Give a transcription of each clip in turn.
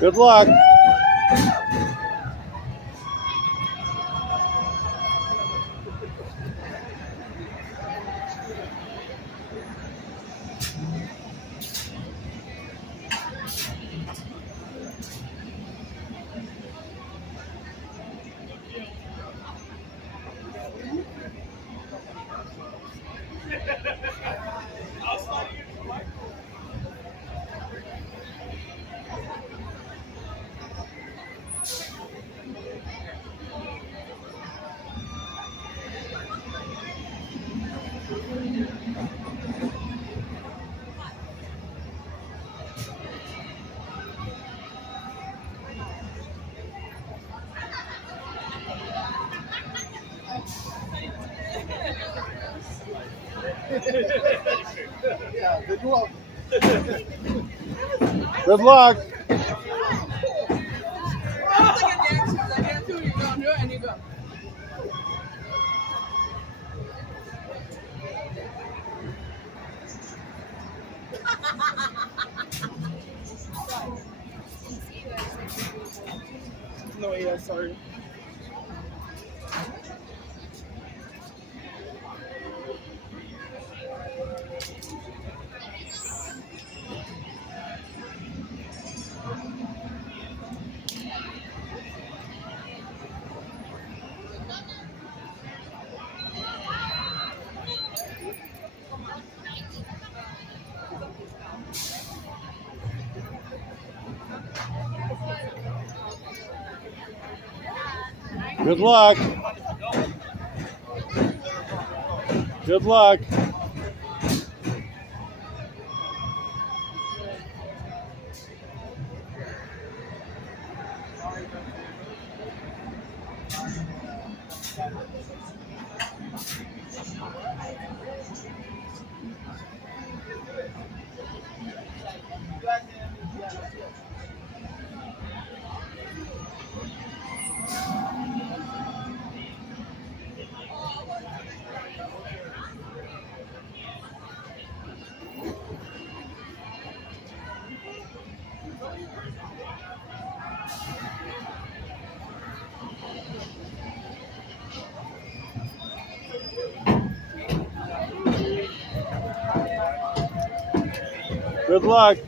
Good luck. Yeah, good luck. Good luck. No, yeah, sorry. Good luck. Good luck. Good luck.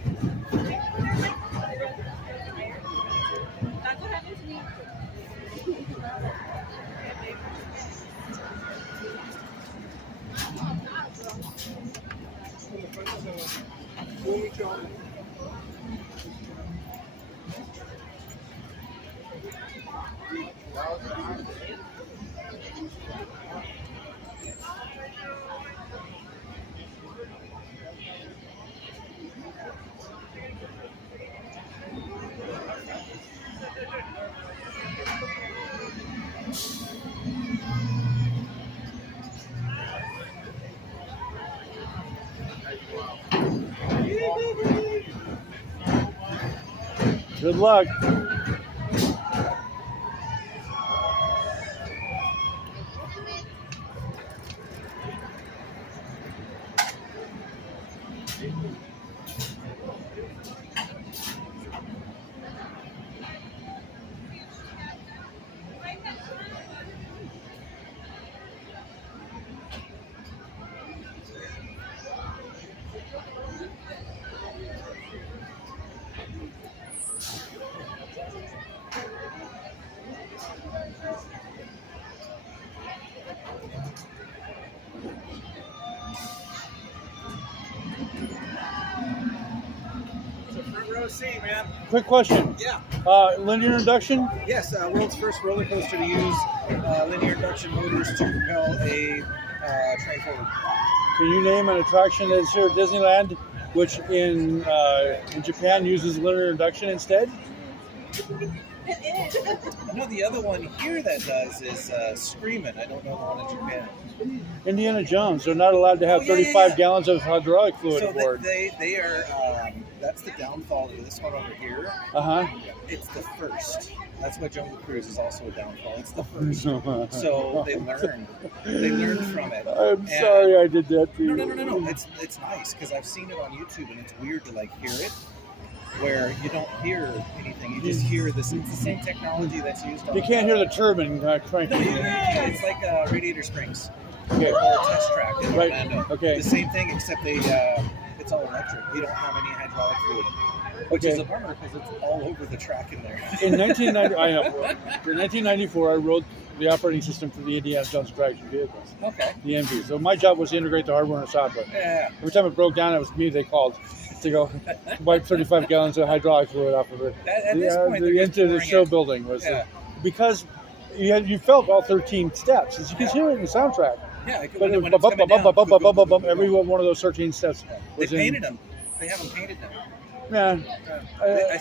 Good luck. Row C, man. Quick question. Yeah. Linear induction? Yes, world's first roller coaster to use linear induction motors to propel a train forward. Can you name an attraction that's here at Disneyland, which in Japan uses linear induction instead? No, the other one here that does is Screamin'. I don't know the one in Japan. Indiana Jones. They're not allowed to have 35 gallons of hydraulic fluid So aboard. they are that's the downfall of this one over here. It's the first. That's why Jungle Cruise is also a downfall. It's the first. So they learned from it. I'm sorry I did that to you. No. It's nice because I've seen it on YouTube and it's weird to like hear it, where you don't hear anything. You just hear this. It's the same technology that's used on. You can't hear the turbine cranking. No, it's like Radiator Springs. Okay. Or a test track in Orlando. Okay. The same thing, except it's all electric. You don't have any hydraulic fluid, which is a bummer because it's all over the track in there. In 1994, I wrote the operating system for the Indiana Jones traction vehicles. Okay. The MV. So my job was to integrate the hardware and software. Yeah. Every time it broke down, it was me they called to go wipe 35 gallons of hydraulic fluid off of it. At this point, into the show building was because you felt all 13 steps. As you can hear it in the soundtrack. Yeah, but every one of those 13 steps was They painted them. They haven't painted them. Yeah.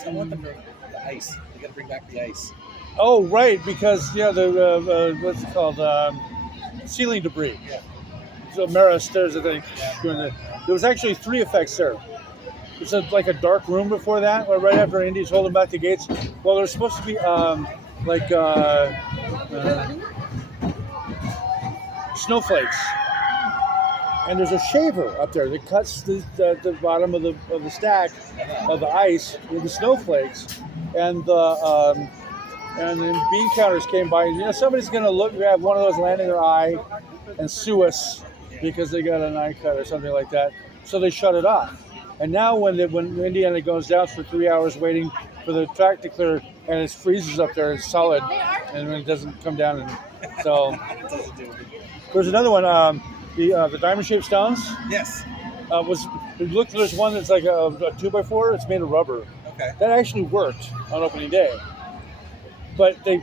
I want them to the ice. They got to bring back the ice. Oh, right, because the what's it called ceiling debris. Yeah. So Mara stairs, I think. There was actually 3 effects there. It's like a dark room before that, right after Indy's holding back the gates. Well, there's supposed to be snowflakes, and there's a shaver up there that cuts the bottom of the stack of the ice with the snowflakes, and then bean counters came by. Somebody's going to have one of those land in their eye and sue us because they got an eye cut or something like that. So they shut it off. And now when Indiana goes down for 3 hours waiting for the track to clear, and it freezes up there, it's solid, and when it doesn't come down, and so there's another one. The diamond shaped stones. Yes. There's one that's like a 2x4. It's made of rubber. Okay. That actually worked on opening day. But the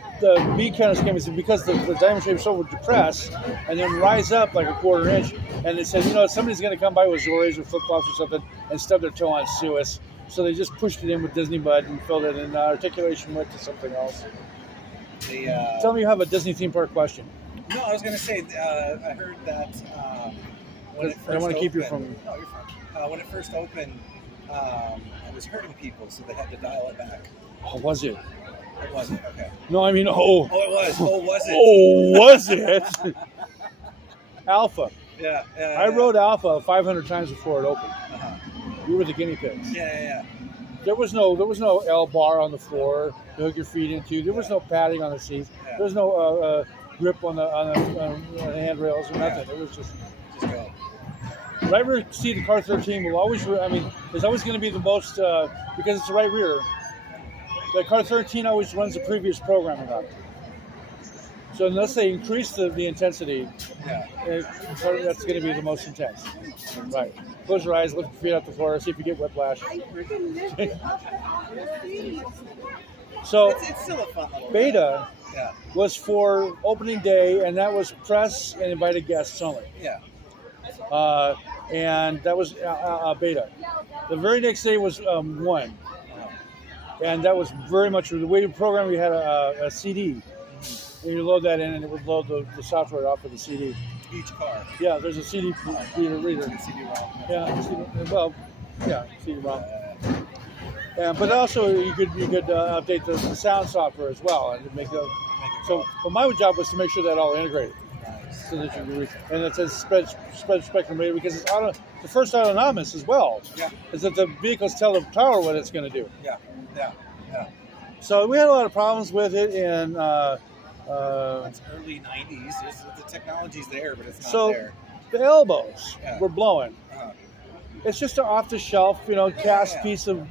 bead counters came and said because the diamond shaped stone would depress and then rise up like a quarter inch, and they said, somebody's going to come by with Zoras or flip flops or something and stub their toe on sue us. So they just pushed it in with Disney Mud and filled it, and articulation went to something else. Tell me you have a Disney theme park question. No, I was going to say, I heard that when it first opened... I don't want to keep you from... No, you're fine. When it first opened, it was hurting people, so they had to dial it back. Oh, was it? It wasn't? Okay. No, I mean, Oh, it was. Oh, was it? Oh, was it? Alpha. Yeah. I rode Alpha 500 times before it opened. Uh-huh. We were the guinea pigs. Yeah. There was no L bar on the floor to hook your feet into. There was no padding on the seats. Yeah. There was no grip on the handrails or nothing. It was just go. Right rear seat of car 13 will always. There's always going to be the most because it's the right rear. The car 13 always runs the previous programming on it. So unless they increase the intensity, that's going to be the most intense. Right. Close your eyes, lift your feet off the floor, see if you get whiplash. So it's still a fun little Beta was for opening day, and that was press and invited guests only. Yeah. And that was Beta. The very next day was 1. And that was very much the way to program. We had a CD. And you load that in, and it would load the software off of the CD. Each car. Yeah, there's a CD reader. CD-ROM. CD-ROM. But also you could update the sound software as well, and make it. So, but my job was to make sure that all integrated, so that you could and it says spread spectrum radio because it's the first autonomous as well. Yeah. Is that the vehicles tell the tower what it's going to do. Yeah. So we had a lot of problems with it, and it's early '90s. The technology's there, but it's not there. The elbows were blowing. Uh-huh. It's just an off-the-shelf, cast piece of,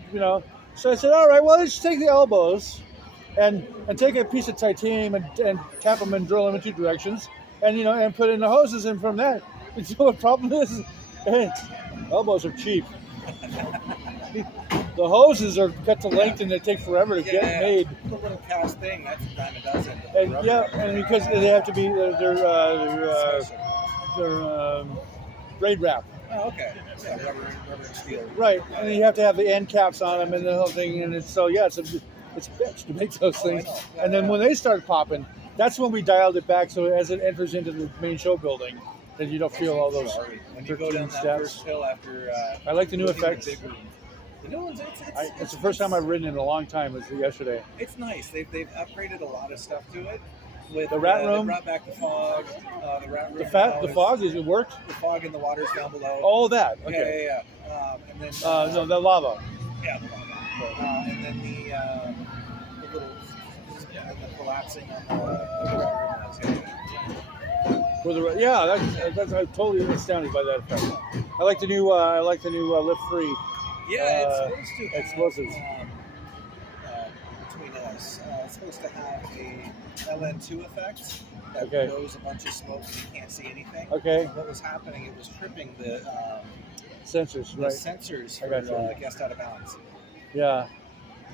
So I said, all right, well, let's take the elbows and take a piece of titanium and tap them and drill them in 2 directions, and and put in the hoses in from that. And so the problem is, elbows are cheap. The hoses are cut to length and they take forever to get made. The little cast thing, that's a dime a dozen. And because they have to be, they're braid wrap. Oh, okay. Yeah, rubber and steel. Right, and you have to have the end caps on them and the whole thing, and it's a bitch to make those things. Yeah, and then when they start popping, that's when we dialed it back so as it enters into the main show building, that you don't feel all those when you go down that steps. first hill after. I like the new effects. The new ones, It's the first time I've ridden in a long time. It was yesterday. It's nice. They've upgraded a lot of stuff to it. With the rat room, they brought back the fog. The rat room. The fog is it worked? The fog in the waters down below. Oh, that. Okay. Yeah. And then no, the lava. Yeah, the lava. And then the little the collapsing on the rat room. That's I'm totally astounded by that effect. I like the new lift free. Yeah, it's supposed to have, explosives. Between us, it's supposed to have a LN2 effect that Okay. blows a bunch of smoke and you can't see anything. Okay. What was happening? It was tripping the Sensors, right? Sensors I got for you. guessed out of bounds. Yeah.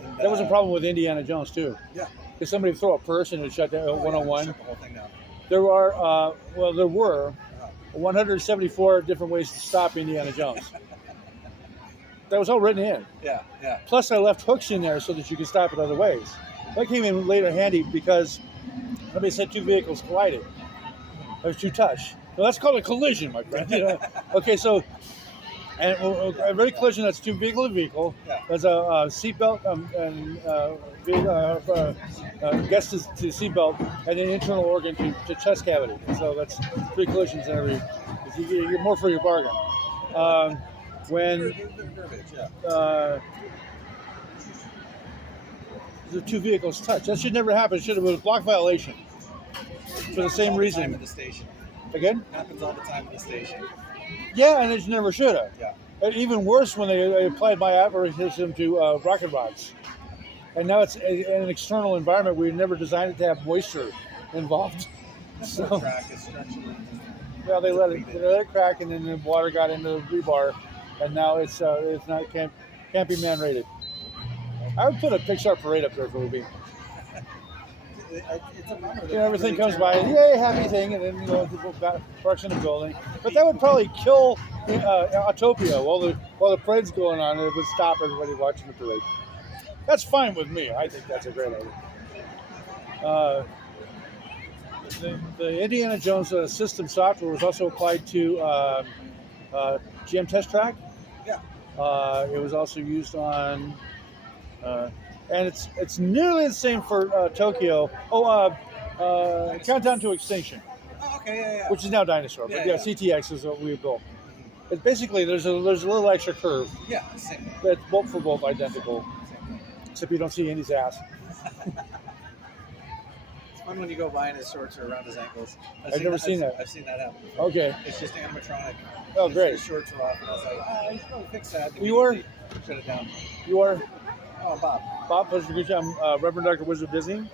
And, That was a problem with Indiana Jones too. Yeah. Because somebody would throw a purse and it shut down 101. Shut the whole thing down. There were 174 different ways to stop Indiana Jones. That was all written in. Yeah. Plus, I left hooks in there so that you could stop it other ways. That came in later handy because somebody said two vehicles collided. There's two touch. Well, that's called a collision, my friend. Okay, so and a very collision, that's two vehicle to vehicle. Yeah. There's a seatbelt guest to seatbelt and an internal organ to chest cavity. So that's three collisions in every. You get more for your bargain. When the two vehicles touch, that should never happen. It should have been a block violation for the same reason. At the station. Again? Happens all the time at the station. Yeah, and it never should have. Yeah. And even worse when they applied my apparatus to rocket rods. And now it's in an external environment. We never designed it to have moisture involved. So, Track is structurally. well, they let it crack, and then the water got into the rebar, and now it's not can't be man rated. I would put a Pixar parade up there if it would be. It's a bummer. Everything comes by, yay, happy thing, and then people parks in the building. But that would probably kill Autopia while the parade's going on, and it would stop everybody watching the parade. That's fine with me. I think that's a great idea. The Indiana Jones system software was also applied to GM Test Track. Yeah. It was also used on, and it's nearly the same for Tokyo. Countdown to Extinction, Oh, okay, yeah. which is now Dinosaur. But Yeah. CTX is what we built. It's basically there's a little extra curve Yeah, same. that's bolt for bolt identical, except you don't see Indy's ass. It's fun when you go by and his shorts are around his ankles. I've never seen that. I've seen that happen before. Okay. It's just animatronic. Oh, great. His shorts are off, and I was like, I should probably fix that. You are? Shut it down. You are Oh, Bob. Bob. Good job, Reverend Dr. Wizard Disney.